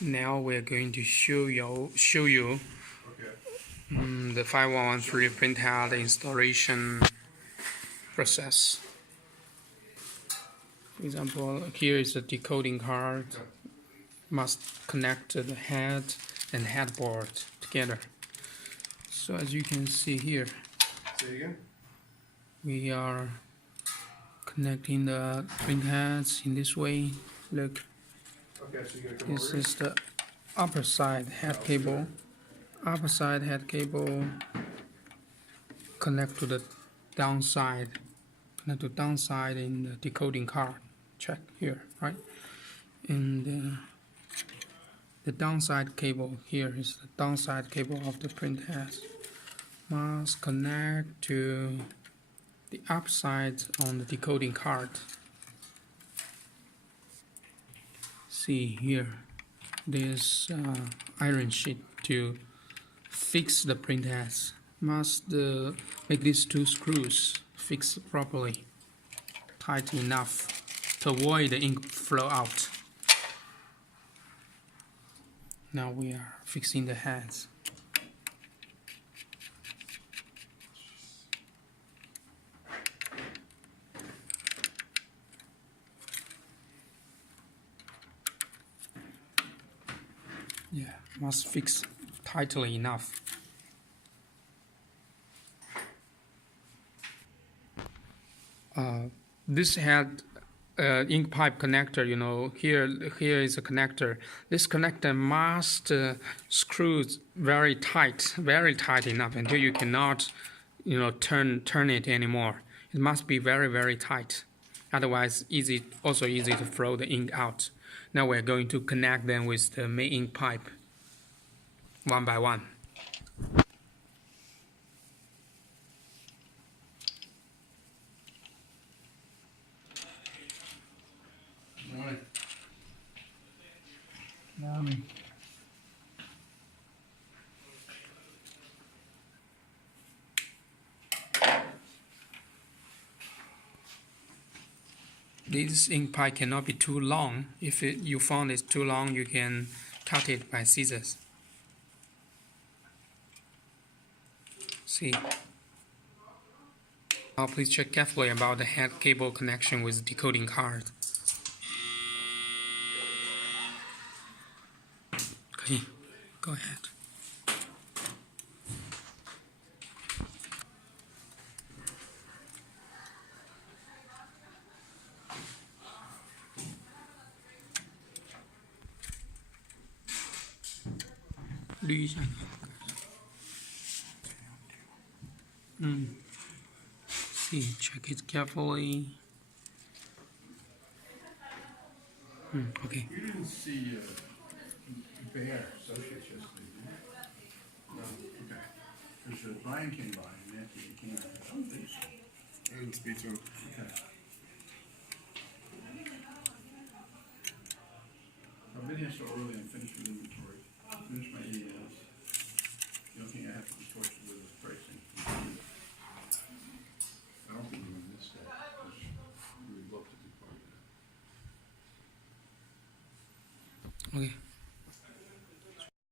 Now we're going to show you the 5113 printhead installation process. For example, here is the decoding card. Must connect the head and headboard together. So as you can see here, we are connecting the printheads in this way. Look, this is the upper side head cable. Upper side head cable connect to the downside. Connect to downside in the decoding card. Check here, right? And the downside cable here is the downside cable of the printhead. Must connect to the upside on the decoding card. See here, this iron sheet to fix the printheads. Must make these two screws fix properly, tight enough to avoid the ink flow out. Now we are fixing the heads. Yeah, must fix tightly enough. This had ink pipe connector, you know, here is a connector. This connector must screw very tight enough until you cannot, you know, turn it anymore. It must be very tight. Otherwise, also easy to throw the ink out. Now we're going to connect them with the main ink pipe, one by one. This ink pipe cannot be too long. If you found it's too long, you can cut it by scissors. See. Now please check carefully about the head cable connection with the decoding card. Okay, go ahead. See, check it carefully. Okay. You didn't see Bear Associates yesterday, did you? No. Okay. Because Brian came by and after he came, I don't think so. I didn't speak to him. Okay. I've been here so early and finished with inventory. Finished my emails. The only thing I have to be tortured with is pricing. I don't think we're going to miss that because we would love to be part of that. Okay.